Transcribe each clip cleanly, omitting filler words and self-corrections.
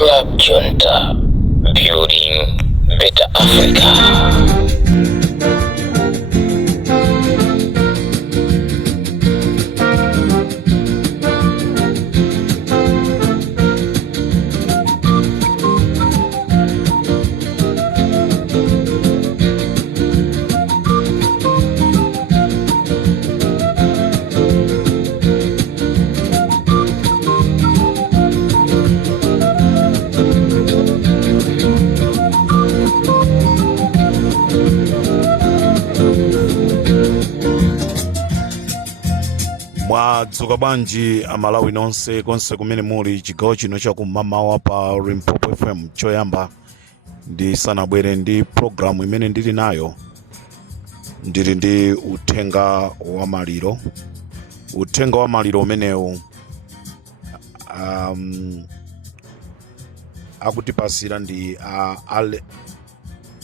Club Junta, building better Africa. Mwadzuka bwanji amalawi nonse konse kumene muli chigawo chino chakumamawa pa Limpopo FM. Choyamba ndi sanabwere ndi programu imene ndili nayo, ndili ndi uthenga wa maliro. Uthenga wa maliro umenewu akutipasira ndi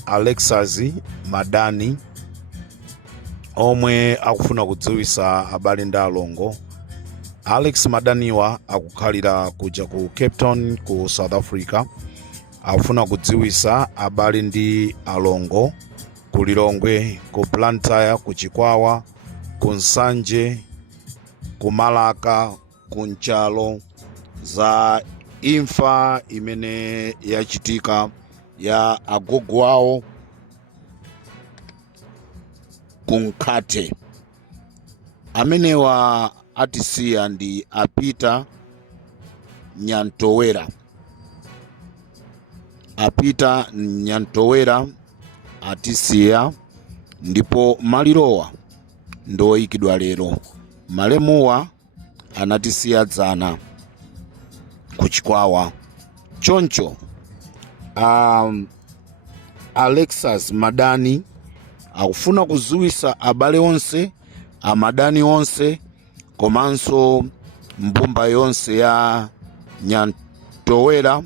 Alexas Madani, omwe akufuna kudziwisa abale ndi alongo. Alex Madaniwa akukhalira kuja ku Cape Town ku South Africa. Akufuna kudziwisa abale ndi alongo ku Lilongwe, ku Blantyre, ku Chikwawa, ku Nsanje, ku Malaka, ku Nchalo za imfa imene yachitika ya agogo awo kunkhate. Amenewa atisiya ndi Apita Nyantowera. Apita Nyantowera atisiya, ndipo malirowa ndoyikidwa lero. Malemuwa anatisiya dzana ku Chikwawa. Choncho Alexas Madani akufuna kuziwisa abale onse, amadani onse, komanso mbumba yonse ya Nyantowera,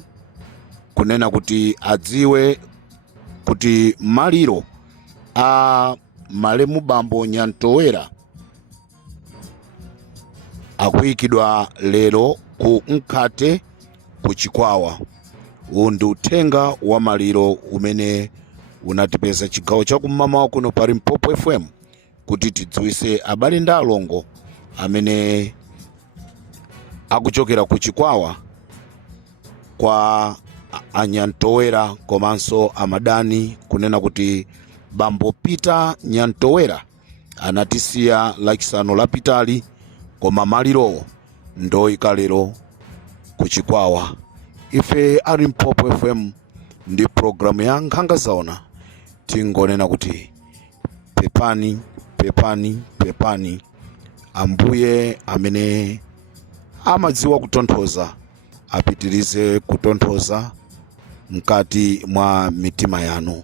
kunena kuti adziwe kuti maliro a malemu bambo Nyantowera akuyikidwa lero ku Nkhate ku Chikwawa. Uwu ndi uthenga wa maliro umene unatipeza chigawo chakumamawa kuno pa Limpopo FM, kuti tidziwise abale ndi alongo amene akuchokera ku Chikwawa kwa Anyantowera komanso amadani, kunena kuti bambo Peter Nyantowera anatisiya lachisanu lapitali, koma malirowo ndoyika lero ku Chikwawa. Ife a Limpopo FM ndi programu ya Nkhanga Zaona tingonena kuti pepani, pepani, pepani. Ambuye amene amadziwa kutonthoza apitirize kutonthoza mkati mwa mitima yanu.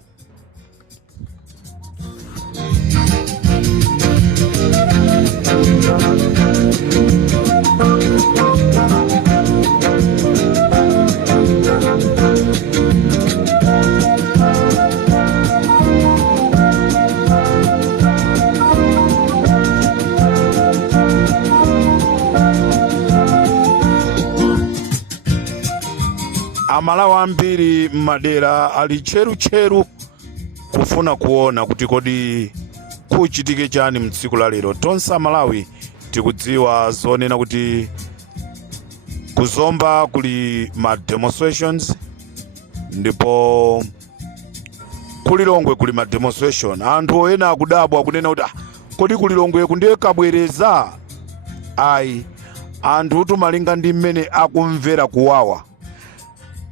Amalawi ambiri m'madera ali cheru kufuna kuona kuti kodi kuchitike chani mtsiku la lero. Tonse Amalawi tikudziwa zonena kuti kuzomba kuli ma demonstrations, ndipo ku Lilongwe kuli ma demonstration. Anthu ena akudabwa kunena kuti kodi ku Lilongwe kundiye kabwereza. Ayi, anthu tumalinga ndi mmene akumvera kuwawa,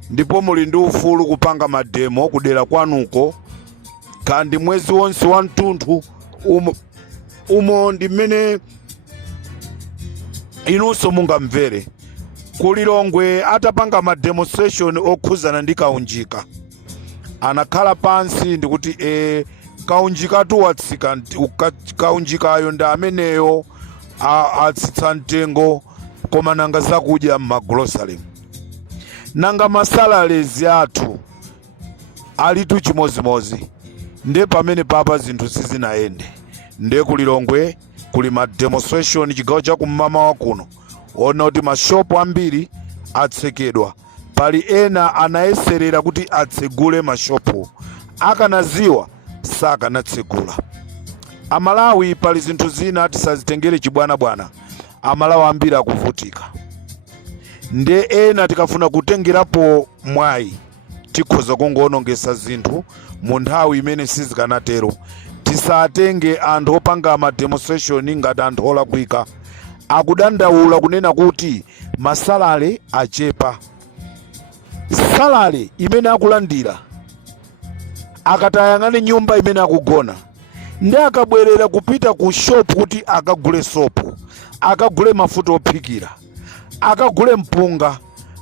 ndipo muli ndi ufulu kupanga mademo kudera kwanuko, kandi mwezi wonse wa mtunthu umo ndi mmene inunso mungamvere. Ku Lilongwe atapanga ma demonstration okhuzana ndi kaunjika, anakhala pansi ndikuti kaunjika tuwatsika, kaunjikayo ndi ameneyo atsitsa mtengo, koma nanga zakudya m'magrocery, nanga masalalezi athu alitu chimozimozi. Nde pamene papa zinthu sizinayende. Nde ku Lilongwe kuli ma demonstration chigawo chakumamawa kuno, ona kuti mashopu ambiri atsekedwa, pali ena anayeserera kuti atsegule mashopu, akanaziwa sakanatsegula. Amalawi pali zinthu zina tisazitengere chibwanabwana, Amalawi ambiri akuvutika. Nde ena tikafuna kutengerapo mwayi tikhoza kungoonongesa zinthu mu nthawi imene sizikanatero. Tisatenge anthu opanga ma demonstration ngati anthu olakwika, akudandaula kunena kuti masalale achepa. Salale imene akulandira akatayang'ane nyumba imene akugona, ndi akabwerera kupita ku shop kuti akagule sopo, akagule mafuta ophikira, akagule mpunga,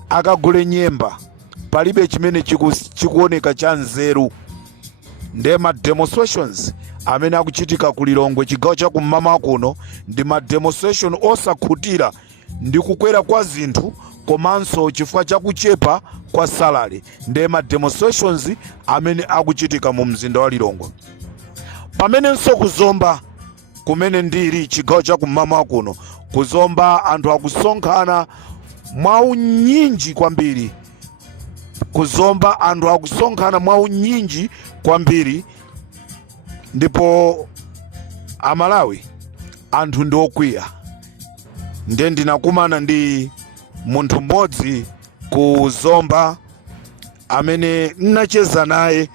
akagule nyemba, palibe chimene chikuoneka cha nzeru. Nde ma demonstrations amene akuchitika ku Lilongwe chigawo cha kum'mawa kuno ndi ma demonstration osakhutira ndi kukwera kwa zinthu komanso chifukwa cha kuchepa kwa salary. Nde ma demonstrations amene akuchitika mu mzinda wa Lilongwe. Pamenenso kuzomba kumene ndili chigawo cha kum'mawa kuno, kuzomba anthu akusonkhana mwaunyinji kwambiri. Kuzomba anthu akusonkhana mwaunyinji kwambiri, ndipo Amalawi anthu ndi okwiya. Nde ndinakumana ndi munthu mmodzi kuzomba amene ndinacheza naye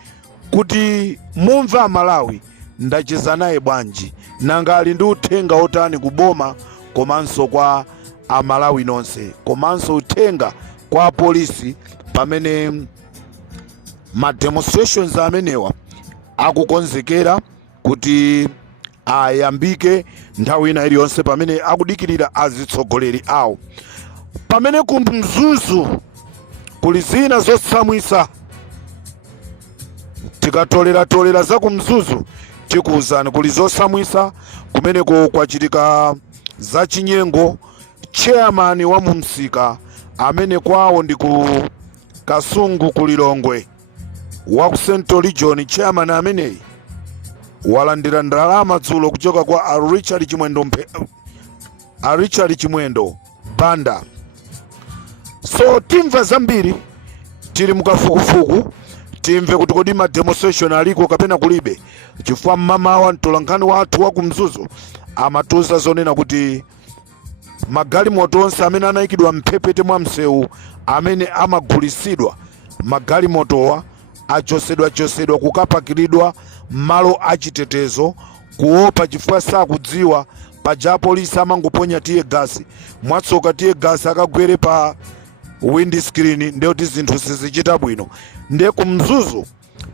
kuti mumva Amalawi ndacheza naye bwanji, nanga ali ndi uthenga otani kuboma komanso kwa Amalawi nonse, komanso uthenga kwa polisi pamene ma demonstrations amenewa akukonzekera kuti ayambike nthawi ina iliyonse, pamene akudikirira azitsogoleri awo. Pamene ku Mzuzu kuli zina zosamwisa, tikatolera za ku Mzuzu tikuwuzani kuli zosamwisa kumeneko kwachitika za chinyengo. Chairman wa mumsika amene kwawo ndi ku Kasungu ku Lilongwe wa ku Central Region, chairman ameneyi walandira ndalama dzulo kuchoka kwa Richard Chimwendo Banda. So timva zambiri, tili mukafukufuku timve kuti kodi ma demonstration aliko kapena kulibe, chifukwa mmamawa mtolankhani wathu wa ku Mzuzu amatuza zonena kuti magalimoto onse amene anayikidwa mphepete mwa msewu amene amagulisidwa, magalimotowa achosedwa kukapakiridwa malo achitetezo, kuopa chifukwa sakudziwa paja polisi amangoponya tiye gasi, mwatsoka tiye gasi akagwere pa windscreen, ndio kuti zinthu sizichita bwino. Nde ku Mzuzu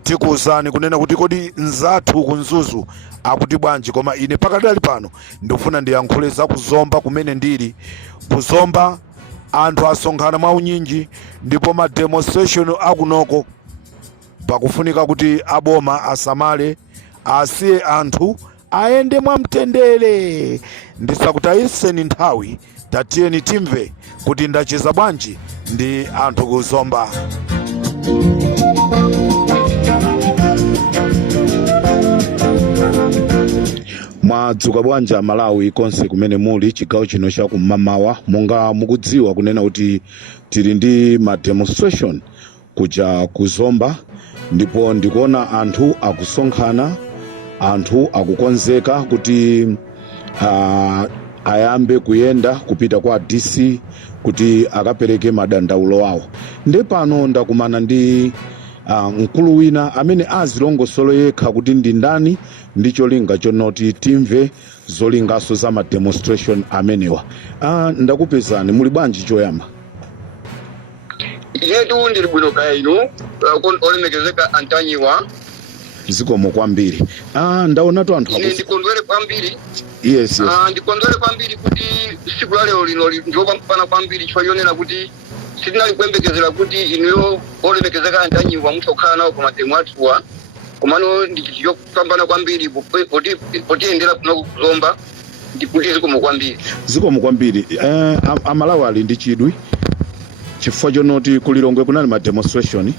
tikuwuzani kunena kuti kodi nzathu ku Mzuzu akuti bwanji. Koma ine pakadali pano ndikufuna ndiyankhule za kuzomba kumene ndili. Kuzomba anthu asonkhana mwaunyinji, ndipo ma demonstration akunoko pakufunika kuti aboma asamale, asiye anthu aende mwamtendere. Ndisakutayiseni nthawi, tatiyeni timve kuti ndacheza bwanji ndi anthu kuzomba. Mwadzuka bwanji Malawi konse kumene muli chigawo chino cha kum'mawa. Monga mukudziwa kunena kuti tili ndi ma demonstration kuja kuzomba, ndipo ndikuona anthu akusonkhana, anthu akukonzeka kuti ayambe kuyenda kupita kwa DC kuti akapereke madandaulo awo. Nde pano ndakumana ndi mkulu wina amene azilongosolo yekha kuti ndi ndani ndi cholinga chonoti timve zolingaso za ma demonstration amenewa. Ndakupezani, muli bwanji choyamba? Yetu ndiri bwino kaya ino olemekezeka Antanyiwa. Zikomo kwambiri. Ndaonatu anthu ine ndikondwere kwambiri. Yes. Ndikondwere kwambiri kuti siku lero lino ndiopampana kwambiri chifukwa yonena kuti sitinali kuyembekezera kuti inuyo olemekezeka Antanyiwa musokhala nawo kumatemu athuwa, komano ndichiyopambana kwambiri potiendera kuno kuzomba, ndikuti zikomo kwambiri. Zikomo kwambiri. Amalawi ali ndi chidwi chifukwa chonoti ku Lilongwe kunali ma demonstration,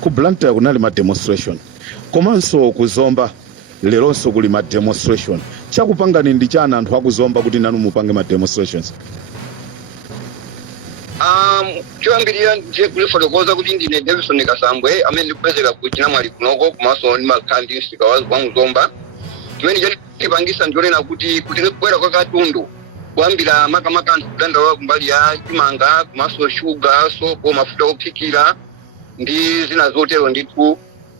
ku Blantyre kunali ma demonstration, komanso kuzomba leronso kuli ma demonstration. Chakupangani ndi chana anthu akuzomba kuti nanu mupange ma demonstrations? choyambirira ndiye kulifotokoza kuti ndine Davison Kasambwe amene ndikupezeka ku Chinamwali kunoko komanso ndimakhala ndi msika wa Mzomba. Chimene chotipangisa ndionena kuti kubwera kwa katundu kuyambira makamaka anthu kudandaula kumbali ya chimanga komanso shuga soko mafuta ophikira ndi zina zotero ndithu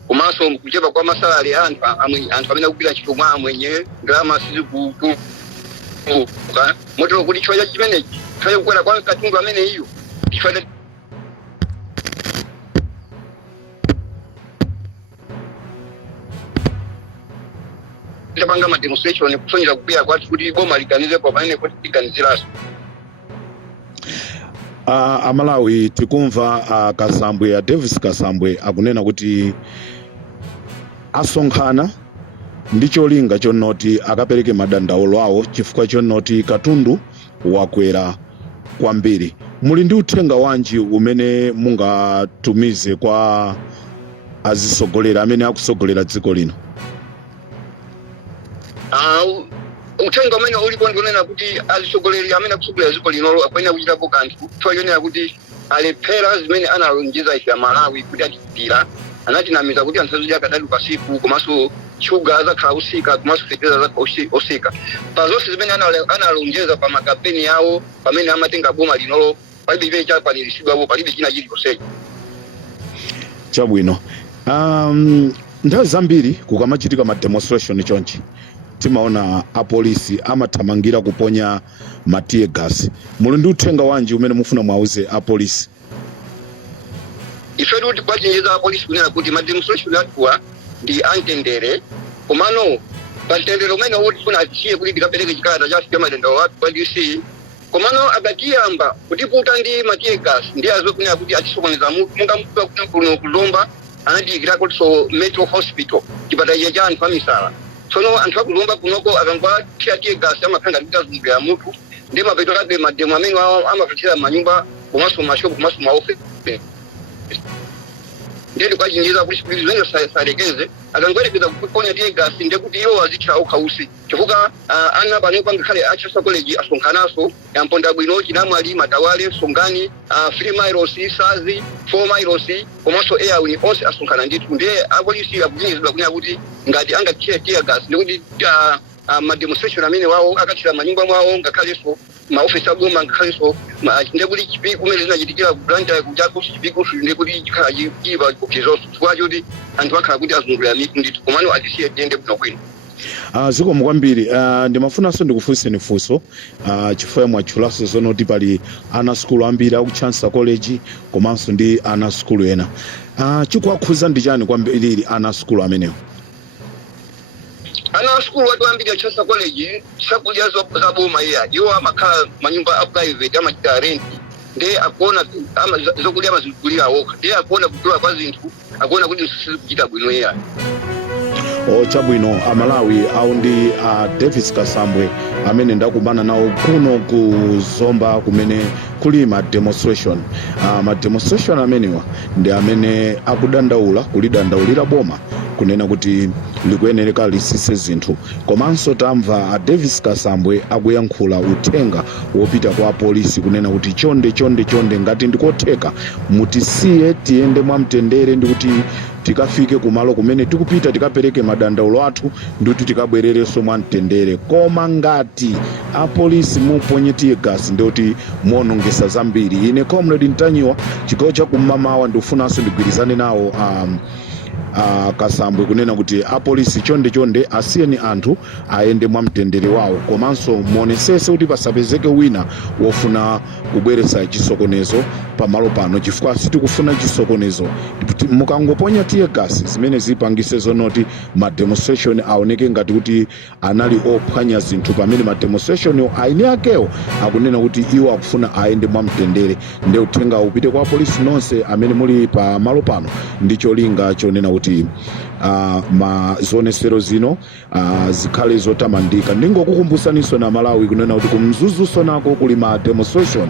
komanso kuchepa kwa masalari anthu amene akugwira ntchito mwa amwenye ndalama sizikutuka motero kuti chifukwa chimenechi chifukwa kukwera kwa katundu amene iyo chifukwa panga demonstration kusonyera kupira kwati kuti boma liganize kwa pamene kuti liganiziraso. Amalawi tikumva Kasambwe ya Davis Kasambwe akunena kuti asonkhana ndi cholinga chonoti akapereke madandaulo awo chifukwa chonoti katundu wakwera kwambiri. Muli ndi uthenga wanji umene mungatumize kwa azisogolera amene akusogolera dziko lino? Uthenga umene ulipo ndionena kuti azisogoleri amene akusogolera dziko lino akuyenera kuchitapo kanthu choyenera kuti alephera zimene analonjeza ife Malawi kuti achitira. Anatinamiza kuti anthu azidya kadali pasiku komanso shuga azakhala usika komanso feteza zakhala osika. Pa zonse zimene analonjeza pa makampeni yawo pamene amatenga boma linolo palibe chimene chakwaniritsidwapo, palibe china chilichonse. Chabwino. Nthawi zambiri kukamachitika ma demonstration chonchi timaona apolisi amathamangira kuponya tear gas. Muli ndi uthenga wanji umene mufuna mwauze apolisi? Ife kuti kwachenjeza apolisi kunena kuti ma demonstration athuwa ndi amtendere komano pa mtendere umene utifuna atiye kuti tikapereke chikalata cha madandaulo athu kwa DC komano akatiyamba kutiputa ndi tear gas ndi azokunena kuti atisokoneza munthu monga mtu kuno kulomba anadikira kuti so Metro Hospital chipatala cha anthu amisala. Sono anthu akulomba kunoko akangwa tear gas amakhanga kuti azungulira munthu ndi mapeto ake mademo amene amafatira manyumba komanso mashopu komanso maofisi. Ndiye kwachenjeza kuti sipiri zimene salekeze akangwerekeza kuponya tear gas ndiye kuti iwo azitha ukhausi chifukwa ana pano pangakhale achasa college asonkhanaso yamponda bwino Chinamwali Matawale Songani 3 miles Sazi 4 miles komanso airwin onse asonkhana ndithu ndiye apolisi akuchenjezedwa kunena kuti ngati angathire tear gas ndikuti ma demonstration amene wawo akathira manyumba mwawo ngakhalenso maofisi aboma ngakhalenso ndikuti chipiko kumene zinachitikira ku Blantyre kujako chipiko ndikuti chikhala chiba kuchizoso chifukwa choti anthu akhala kuti azungulira mitu ndithu komano atisiye tiyende bwino kwino. Zikomo kwambiri. Ndimafunanso ndikufunseni funso chifukwa mwatchulaso zonoti pali ana skulu ambiri aku Chancellor College komanso ndi ana skulu ena. Chikuwakhudza ndi chani kwambiri ana skulu amenewo? Ana skulu watu ambiri ya Chancellor College chakudya za boma iwo amakhala manyumba a private amachita rent ndiye akuona zokudya amazigulira okha ndiye akuona kudula kwa zinthu akuona kuti sizikuchita bwino iya. Chabwino Amalawi au ndi Davis Kasambwe amene ndakumana nawo kuno ku Zomba kumene kuli ma demonstration. Ma demonstration amenewa ndi amene kulidandaulira boma kunena kuti likuyenereka lisise zinthu komanso tamva Davis Kasambwe akuyankhula uthenga wopita kwa polisi kunena kuti chonde ngati ndikotheka mutisiye tiyende mwamtendere ndikuti tikafike kumalo kumene tikupita tikapereke madandaulo athu ndikuti tikabwererenso mwamtendere. Koma ngati apolisi muponye tear gas ndikuti muonongesa zambiri. Ine Comrade Ntanyiwa chigawo cha kumamawa ndikufunanso ndigwirizane nawo Kasambwe kunena kuti apolisi chonde asiyeni anthu aende mwamtendere wawo komanso muonesese kuti pasapezeke wina wofuna kubweretsa chisokonezo pamalo pano chifukwa sitikufuna chisokonezo. Mukangoponya tear gas zimene zipangise zonoti ma demonstration aoneke ngati kuti anali ophwanya zinthu pamene ma demonstration aini akewo akunena kuti iwo akufuna aende mwamtendere. Ndi uthenga upite kwa polisi nonse amene muli pa malo pano ndi cholinga chonena kuti ma zonesero zino zikhale zotamandika. Ndingokukumbusaninso na Malawi kunena kuti kumzuzu nako kuli ma demonstration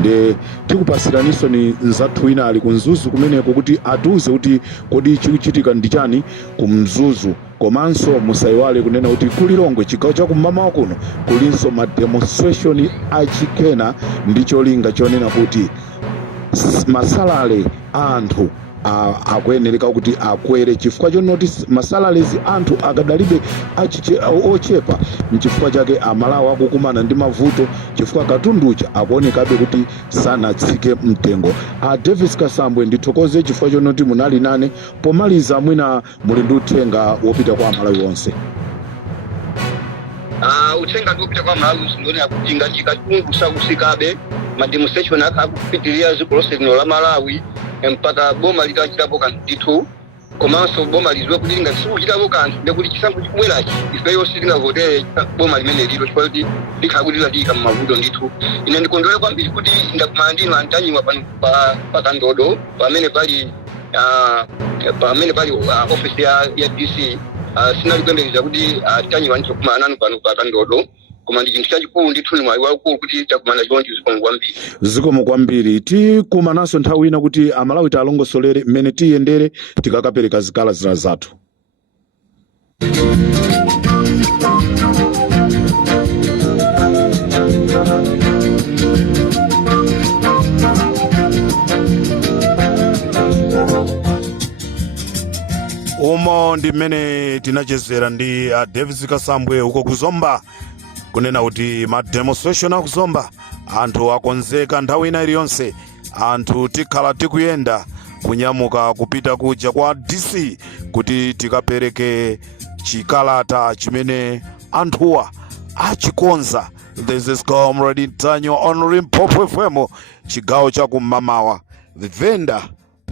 ndi tikupasiraninso ni nzathu wina ali kumzuzu kumeneko kuti atiuze kuti kodi chikuchitika ndi chani kumzuzu. Komanso musayiwale kunena kuti kuli Longwe chigawo cha kumamawa kuno kulinso ma demonstration achikena ndi cholinga chonena kuti masalale anthu akuyenereka kuti akwere chifukwa chonoti masalarizi anthu akadalibe ochepa, mchifukwa chake amalawi akukumana ndi mavuto chifukwa katunducha akuonekabe kuti sanatsike mtengo. Davis Kasambwe ndithokoze chifukwa chonoti munali nane. Pomaliza mwina muli ndi uthenga wopita kwa amalawi onse. Uthenga wopita kwa amalawi ndionera kuti ngati katundu sakusikabe mademonstration akupitirira dziko lonse lino la Malawi mpaka boma litachitapo kanthu ndithu, komanso boma lidziwe kuti ngati sikuchitapo kanthu ndekuti chisankho chikubwerachi ifeyo sitingavotere boma limene lilo chifukwa kuti likhala kuti latika m'mavuto ndithu. Ine ndikondwere kwambiri kuti ndakumana ndinu antanyiwa pano pa Kandodo pamene pali ofisi ya DC. Sinali kuyembekeza kuti tanyiwa ndichokumana nanu pano pa Kandodo, koma ndi chinthu chachikulu ndithu, ni mwayi waukulu kuti takumana chonchi. Zikomo kwambiri. Tikumananso nthawi ina kuti amalawi talongosolere mmene tiyendere tikakapereka zikalata zathu. Umo ndi mmene tinachezera ndi Davis Kasambwe uko kuzomba, kunena kuti ma demonstration akuzomba anthu akonzeka nthawi ina iliyonse, anthu tikhala tikuyenda kunyamuka kupita kuja kwa DC kuti tikapereke chikalata chimene anthuwa achikonza. This is Comrade Ntanyiwa on Limpopo FM, chigawo cha kumamawa. Venda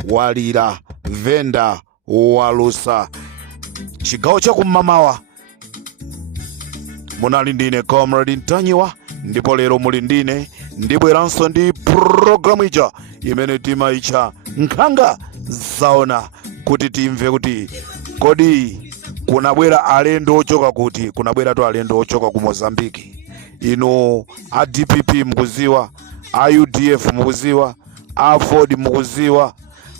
walira, venda walusa, chigawo cha kumamawa. Munali ndine Comrade Ntanyiwa, ndipo lero muli ndine ndibweranso ndi programu ija imene timaicha nkhanga zaona, kuti timve kuti kodi kunabwera alendo ochoka kuti. Kunabwera to alendo ochoka ku Mozambique. Ino a DPP mukuziwa, a UDF mukuziwa, a Ford mukuziwa,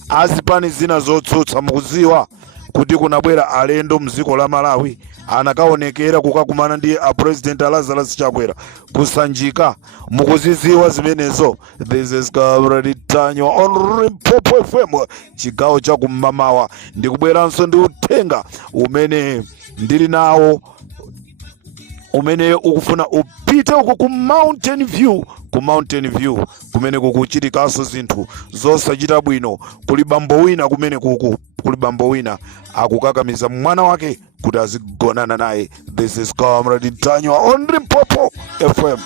azipani zina zotsutsa mukuziwa kuti kunabwera alendo mziko la Malawi anakaonekera kukakumana ndi a President Lazarus Chakwera kusanjika. Mukuziziwa zimenezo. This is Comrade Ntanyiwa on Limpopo FM, chigawo cha kumamawa. Ndikubweranso ndi uthenga umene ndili nawo, umene ukufuna upite uko ku Mountain View. Ku Mountain View kumene kukuchitikaso zinthu zosachita bwino. Kuli bambo wina kumene kuli bambo wina akukakamiza mwana wake kuti azigonana naye. This is Comrade Ntanyiwa on Limpopo FM.